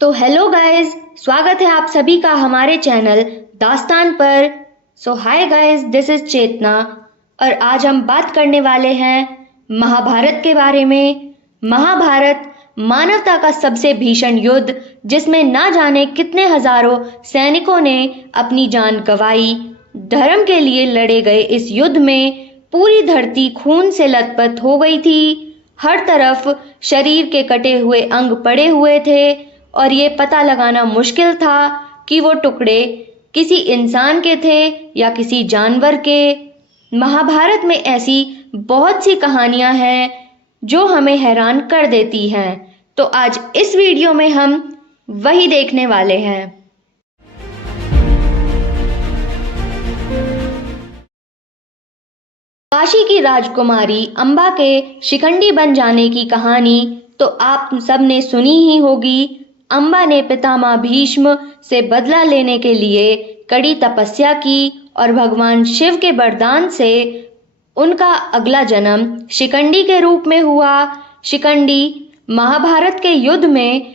तो hello guys, स्वागत है आप सभी का हमारे चैनल दास्तान पर। हाय गाइस, दिस इज चेतना और आज हम बात करने वाले हैं महाभारत के बारे में। महाभारत मानवता का सबसे भीषण युद्ध, जिसमें ना जाने कितने हजारों सैनिकों ने अपनी जान गंवाई। धर्म के लिए लड़े गए इस युद्ध में पूरी धरती खून से लथपथ हो गई थी। हर तरफ शरीर के कटे हुए अंग पड़े हुए थे और ये पता लगाना मुश्किल था कि वो टुकड़े किसी इंसान के थे या किसी जानवर के। महाभारत में ऐसी बहुत सी कहानियां हैं जो हमें हैरान कर देती हैं। तो आज इस वीडियो में हम वही देखने वाले हैं। काशी की राजकुमारी अंबा के शिखंडी बन जाने की कहानी तो आप सबने सुनी ही होगी। अंबा ने पितामह भीष्म से बदला लेने के लिए कड़ी तपस्या की और भगवान शिव के वरदान से उनका अगला जन्म शिखंडी के रूप में हुआ। शिखंडी महाभारत के युद्ध में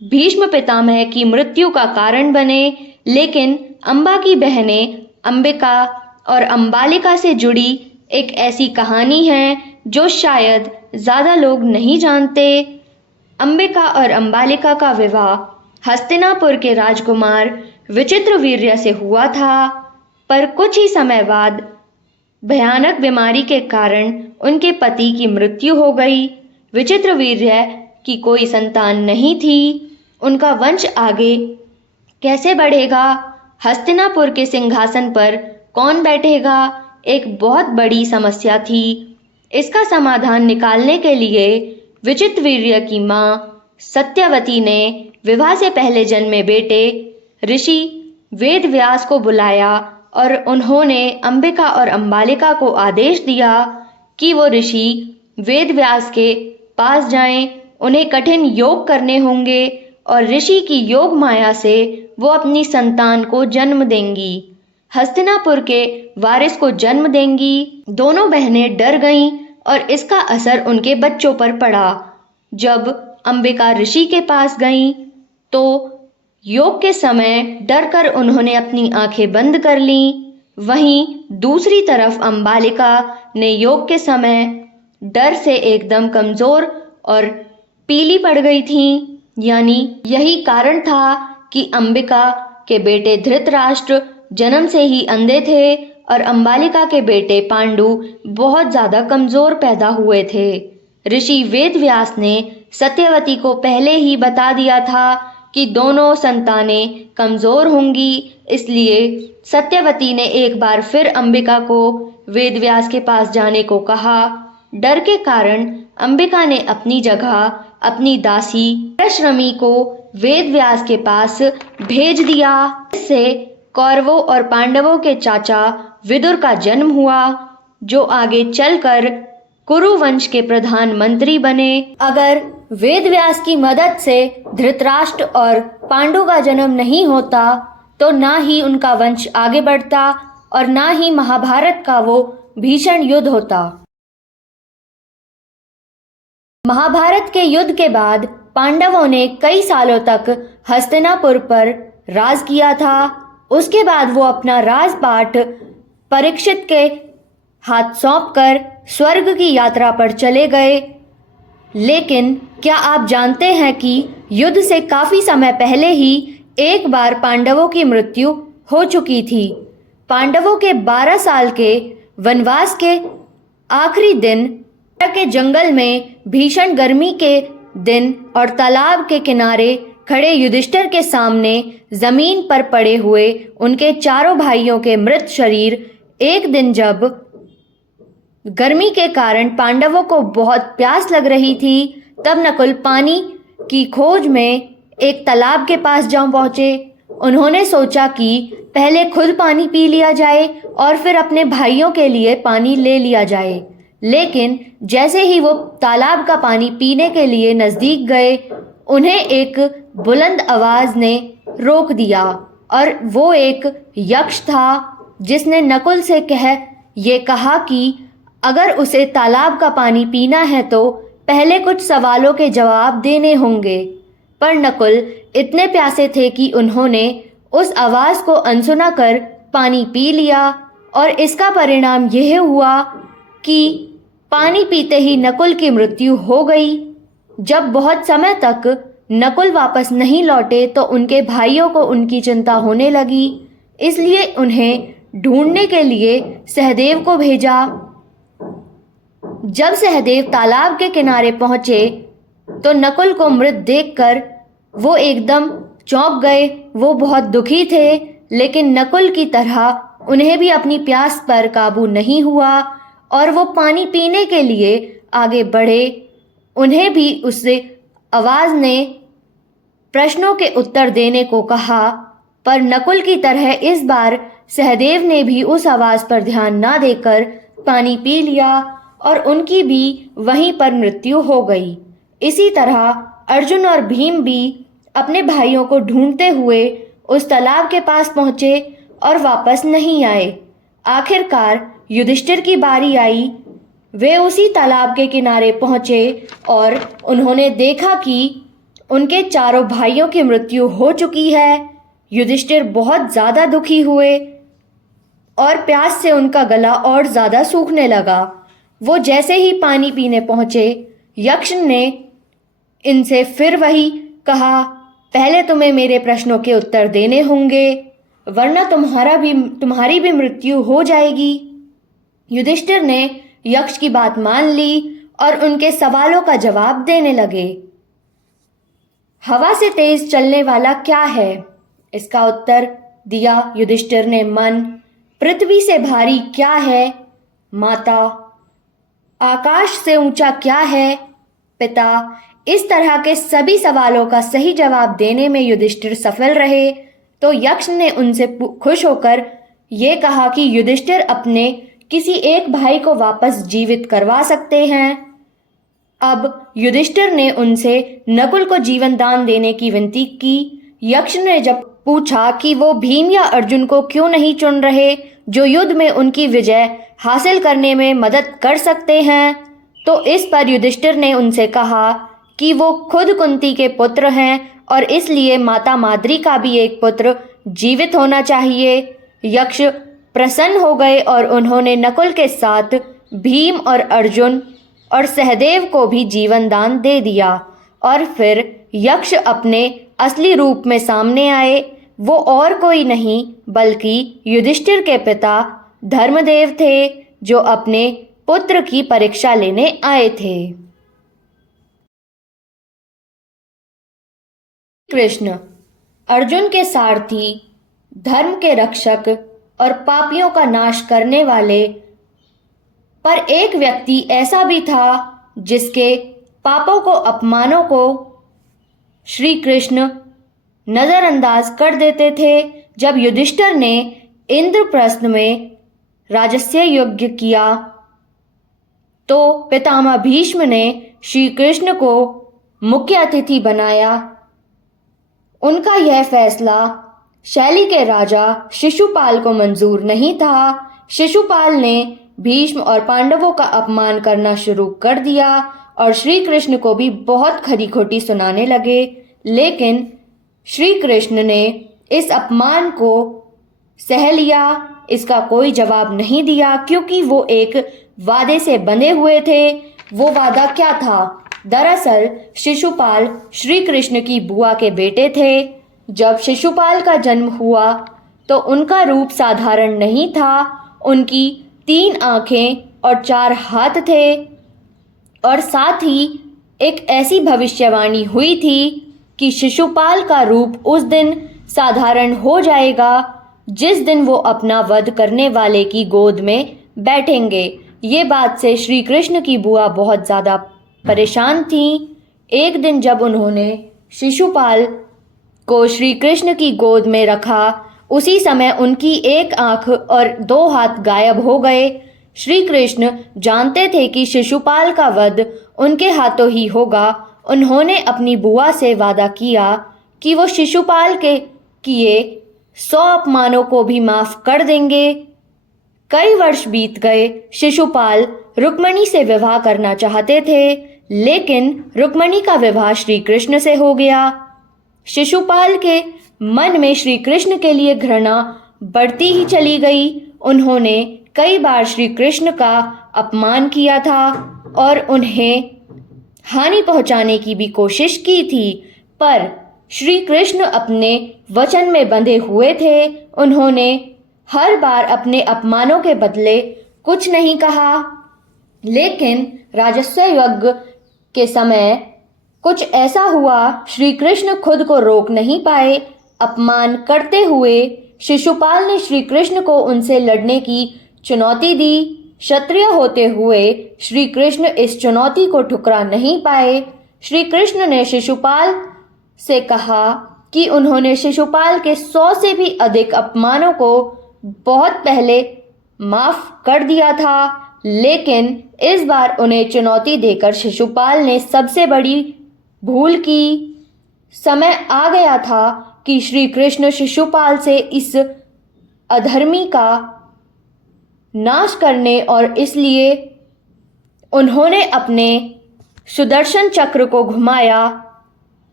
भीष्म पितामह की मृत्यु का कारण बने, लेकिन अंबा की बहनें अंबिका और अंबालिका से जुड़ी एक ऐसी कहानी है जो शायद ज्यादा लोग नहीं जानते। अंबिका और अंबालिका का विवाह हस्तिनापुर के राजकुमार विचित्रवीर्य से हुआ था, पर कुछ ही समय बाद भयानक बीमारी के कारण उनके पति की मृत्यु हो गई। विचित्रवीर्य की कोई संतान नहीं थी। उनका वंश आगे कैसे बढ़ेगा, हस्तिनापुर के सिंहासन पर कौन बैठेगा, एक बहुत बड़ी समस्या थी। इसका समाधान निकालने के लिए विचित्रवीर्य की मां सत्यवती ने विवाह से पहले जन्मे बेटे ऋषि वेदव्यास को बुलाया और उन्होंने अंबिका और अंबालिका को आदेश दिया कि वो ऋषि वेदव्यास के पास जाएं। उन्हें कठिन योग करने होंगे और ऋषि की योग माया से वो अपनी संतान को जन्म देंगी, हस्तिनापुर के वारिस को जन्म देंगी। दोनों बहनें डर गईं और इसका असर उनके बच्चों पर पड़ा। जब अंबिका ऋषि के पास गईं तो योग के समय डरकर उन्होंने अपनी आंखें बंद कर लीं। वहीं दूसरी तरफ अंबालिका ने योग के समय डर से एकदम कमजोर और पीली पड़ गई थीं। यानी यही कारण था कि अंबिका के बेटे धृतराष्ट्र जन्म से ही अंधे थे और अंबालिका के बेटे पांडु बहुत ज्यादा कमजोर पैदा हुए थे। ऋषि वेदव्यास ने सत्यवती को पहले ही बता दिया था कि दोनों संतानें कमजोर होंगी, इसलिए सत्यवती ने एक बार फिर अंबिका को वेदव्यास के पास जाने को कहा। डर के कारण अंबिका ने अपनी जगह अपनी दासी श्रमी को वेदव्यास के पास भेज दिया। इससे कौरवों और पांडवों के चाचा विदुर का जन्म हुआ, जो आगे चलकर कुरु वंश के प्रधानमंत्री बने। अगर वेदव्यास की मदद से धृतराष्ट्र और पांडु का जन्म नहीं होता तो ना ही उनका वंश आगे बढ़ता और ना ही महाभारत का वो भीषण युद्ध होता। महाभारत के युद्ध के बाद पांडवों ने कई सालों तक हस्तिनापुर पर राज किया था। उसके बाद वो अपना राजपाट परीक्षित के हाथ सौंपकर स्वर्ग की यात्रा पर चले गए। लेकिन क्या आप जानते हैं कि युद्ध से काफी समय पहले ही एक बार पांडवों की मृत्यु हो चुकी थी। पांडवों के 12 साल के वनवास के आखिरी दिन के जंगल में भीषण गर्मी के दिन और तालाब के किनारे खड़े युधिष्ठिर के सामने जमीन पर पड़े हुए उनके चारों भाइयों के मृत शरीर एक दिन जब गर्मी के कारण पांडवों को बहुत प्यास लग रही थी, तब नकुल पानी की खोज में एक तालाब के पास जा पहुंचे। उन्होंने सोचा कि पहले खुद पानी पी लिया जाए और फिर अपने भाइयों के लिए पानी ले लिया जाए। लेकिन जैसे ही वो तालाब का पानी पीने के लिए नजदीक गए, उन्हें एक बुलंद आवाज ने रोक दिया और वो एक यक्ष था, जिसने नकुल से ये कहा कि अगर उसे तालाब का पानी पीना है तो पहले कुछ सवालों के जवाब देने होंगे। पर नकुल इतने प्यासे थे कि उन्होंने उस आवाज़ को अनसुना कर पानी पी लिया और इसका परिणाम यह हुआ कि पानी पीते ही नकुल की मृत्यु हो गई। जब बहुत समय तक नकुल वापस नहीं लौटे तो उनके भाइयों को उनकी चिंता होने लगी, इसलिए उन्हें ढूंढने के लिए सहदेव को भेजा। जब सहदेव तालाब के किनारे पहुंचे तो नकुल को मृत देखकर वो एकदम चौंक गए। वो बहुत दुखी थे, लेकिन नकुल की तरह उन्हें भी अपनी प्यास पर काबू नहीं हुआ और वो पानी पीने के लिए आगे बढ़े। उन्हें भी उस आवाज़ ने प्रश्नों के उत्तर देने को कहा, पर नकुल की तरह इस बार सहदेव ने भी उस आवाज़ पर ध्यान ना देकर पानी पी लिया और उनकी भी वहीं पर मृत्यु हो गई। इसी तरह अर्जुन और भीम भी अपने भाइयों को ढूंढते हुए उस तालाब के पास पहुंचे और वापस नहीं आए। आखिरकार युधिष्ठिर की बारी आई। वे उसी तालाब के किनारे पहुंचे और उन्होंने देखा कि उनके चारों भाइयों की मृत्यु हो चुकी है। युधिष्ठिर बहुत ज़्यादा दुखी हुए और प्यास से उनका गला और ज़्यादा सूखने लगा। वो जैसे ही पानी पीने पहुंचे, यक्ष ने इनसे फिर वही कहा, पहले तुम्हें मेरे प्रश्नों के उत्तर देने होंगे, वरना तुम्हारी भी मृत्यु हो जाएगी। युधिष्ठिर ने यक्ष की बात मान ली और उनके सवालों का जवाब देने लगे। हवा से तेज चलने वाला क्या है? इसका उत्तर दिया युधिष्ठिर ने, मन। पृथ्वी से भारी क्या है? माता। आकाश से ऊंचा क्या है? पिता। इस तरह के सभी सवालों का सही जवाब देने में युधिष्ठिर सफल रहे तो यक्ष ने उनसे खुश होकर ये कहा कि युधिष्ठिर अपने किसी एक भाई को वापस जीवित करवा सकते हैं। अब युधिष्ठिर ने उनसे नकुल को जीवन दान देने की विनती की। यक्ष ने जब पूछा कि वो भीम या अर्जुन को क्यों नहीं चुन रहे जो युद्ध में उनकी विजय हासिल करने में मदद कर सकते हैं, तो इस पर युधिष्ठिर ने उनसे कहा कि वो खुद कुंती के पुत्र हैं और इसलिए माता माद्री का भी एक पुत्र जीवित होना चाहिए। यक्ष प्रसन्न हो गए और उन्होंने नकुल के साथ भीम और अर्जुन और सहदेव को भी जीवन दान दे दिया और फिर यक्ष अपने असली रूप में सामने आए। वो और कोई नहीं बल्कि युधिष्ठिर के पिता धर्मदेव थे, जो अपने पुत्र की परीक्षा लेने आए थे। कृष्ण अर्जुन के सारथी, धर्म के रक्षक और पापियों का नाश करने वाले, पर एक व्यक्ति ऐसा भी था जिसके पापों को, अपमानों को श्री कृष्ण नजरअंदाज कर देते थे। जब युधिष्ठिर ने इंद्रप्रस्थ में राजस्व यज्ञ किया तो पितामह भीष्म ने श्री कृष्ण को मुख्य अतिथि बनाया। उनका यह फैसला शैली के राजा शिशुपाल को मंजूर नहीं था। शिशुपाल ने भीष्म और पांडवों का अपमान करना शुरू कर दिया और श्री कृष्ण को भी बहुत खरी खोटी सुनाने लगे, लेकिन श्री कृष्ण ने इस अपमान को सह लिया। इसका कोई जवाब नहीं दिया क्योंकि वो एक वादे से बंधे हुए थे। वो वादा क्या था? दरअसल शिशुपाल श्री कृष्ण की बुआ के बेटे थे। जब शिशुपाल का जन्म हुआ तो उनका रूप साधारण नहीं था। उनकी 3 आंखें और 4 हाथ थे और साथ ही एक ऐसी भविष्यवाणी हुई थी कि शिशुपाल का रूप उस दिन साधारण हो जाएगा जिस दिन वो अपना वध करने वाले की गोद में बैठेंगे। ये बात से श्री कृष्ण की बुआ बहुत ज़्यादा परेशान थी। एक दिन जब उन्होंने शिशुपाल को श्री कृष्ण की गोद में रखा, उसी समय उनकी 1 आंख और 2 हाथ गायब हो गए। श्री कृष्ण जानते थे कि शिशुपाल का वध उनके हाथों ही होगा। उन्होंने अपनी बुआ से वादा किया कि वो शिशुपाल के किए 100 अपमानों को भी माफ कर देंगे। कई वर्ष बीत गए। शिशुपाल रुक्मणी से विवाह करना चाहते थे, लेकिन रुक्मणी का विवाह श्री कृष्ण से हो गया। शिशुपाल के मन में श्री कृष्ण के लिए घृणा बढ़ती ही चली गई। उन्होंने कई बार श्री कृष्ण का अपमान किया था और उन्हें हानि पहुंचाने की भी कोशिश की थी, पर श्री कृष्ण अपने वचन में बंधे हुए थे। उन्होंने हर बार अपने अपमानों के बदले कुछ नहीं कहा, लेकिन राजस्व यज्ञ के समय कुछ ऐसा हुआ, श्री कृष्ण खुद को रोक नहीं पाए। अपमान करते हुए शिशुपाल ने श्री कृष्ण को उनसे लड़ने की चुनौती दी। क्षत्रिय होते हुए श्री कृष्ण इस चुनौती को ठुकरा नहीं पाए। श्री कृष्ण ने शिशुपाल से कहा कि उन्होंने शिशुपाल के 100 से भी अधिक अपमानों को बहुत पहले माफ कर दिया था, लेकिन इस बार उन्हें चुनौती देकर शिशुपाल ने सबसे बड़ी भूल की। समय आ गया था कि श्री कृष्ण शिशुपाल से इस अधर्मी का नाश करने, और इसलिए उन्होंने अपने सुदर्शन चक्र को घुमाया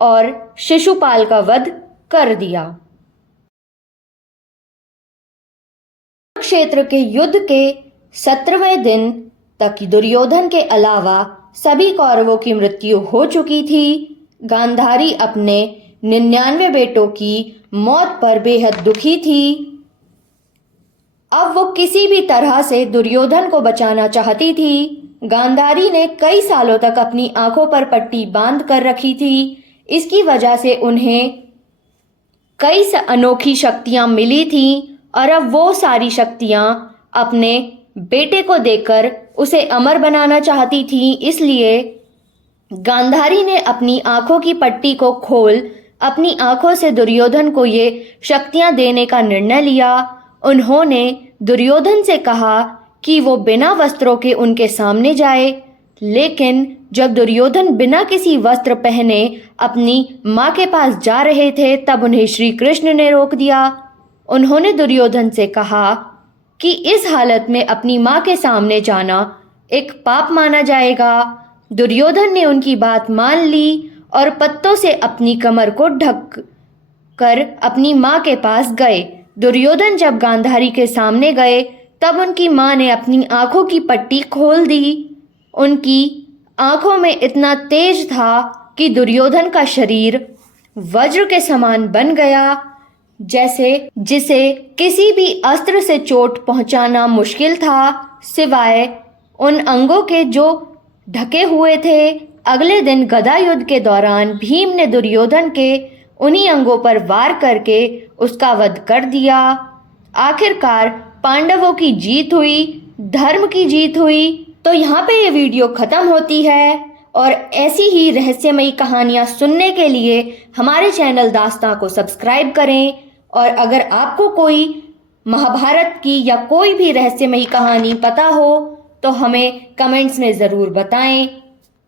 और शिशुपाल का वध कर दिया। क्षेत्र के युद्ध के 17वें दिन तक दुर्योधन के अलावा सभी कौरवों की मृत्यु हो चुकी थी। गांधारी अपने 99 बेटों की मौत पर बेहद दुखी थी। अब वो किसी भी तरह से दुर्योधन को बचाना चाहती थी। गांधारी ने कई सालों तक अपनी आंखों पर पट्टी बांध कर रखी थी। इसकी वजह से उन्हें कई अनोखी शक्तियां मिली थी और अब वो सारी शक्तियां अपने बेटे को देकर उसे अमर बनाना चाहती थी। इसलिए गांधारी ने अपनी आंखों की पट्टी को खोल अपनी आंखों से दुर्योधन को ये शक्तियां देने का निर्णय लिया। उन्होंने दुर्योधन से कहा कि वो बिना वस्त्रों के उनके सामने जाए, लेकिन जब दुर्योधन बिना किसी वस्त्र पहने अपनी माँ के पास जा रहे थे, तब उन्हें श्री कृष्ण ने रोक दिया। उन्होंने दुर्योधन से कहा कि इस हालत में अपनी माँ के सामने जाना एक पाप माना जाएगा। दुर्योधन ने उनकी बात मान ली और पत्तों से अपनी कमर को ढक कर अपनी माँ के पास गए। दुर्योधन जब गांधारी के सामने गए, तब उनकी माँ ने अपनी आंखों की पट्टी खोल दी। उनकी आंखों में इतना तेज था कि दुर्योधन का शरीर वज्र के समान बन गया, जिसे किसी भी अस्त्र से चोट पहुंचाना मुश्किल था, सिवाय उन अंगों के जो ढके हुए थे। अगले दिन गदा युद्ध के दौरान भीम ने दुर्योधन के उन्हीं अंगों पर वार करके उसका वध कर दिया। आखिरकार पांडवों की जीत हुई, धर्म की जीत हुई। तो यहाँ पे ये वीडियो खत्म होती है, और ऐसी ही रहस्यमयी कहानियाँ सुनने के लिए हमारे चैनल दास्तां को सब्सक्राइब करें। और अगर आपको कोई महाभारत की या कोई भी रहस्यमयी कहानी पता हो तो हमें कमेंट्स में ज़रूर बताएं।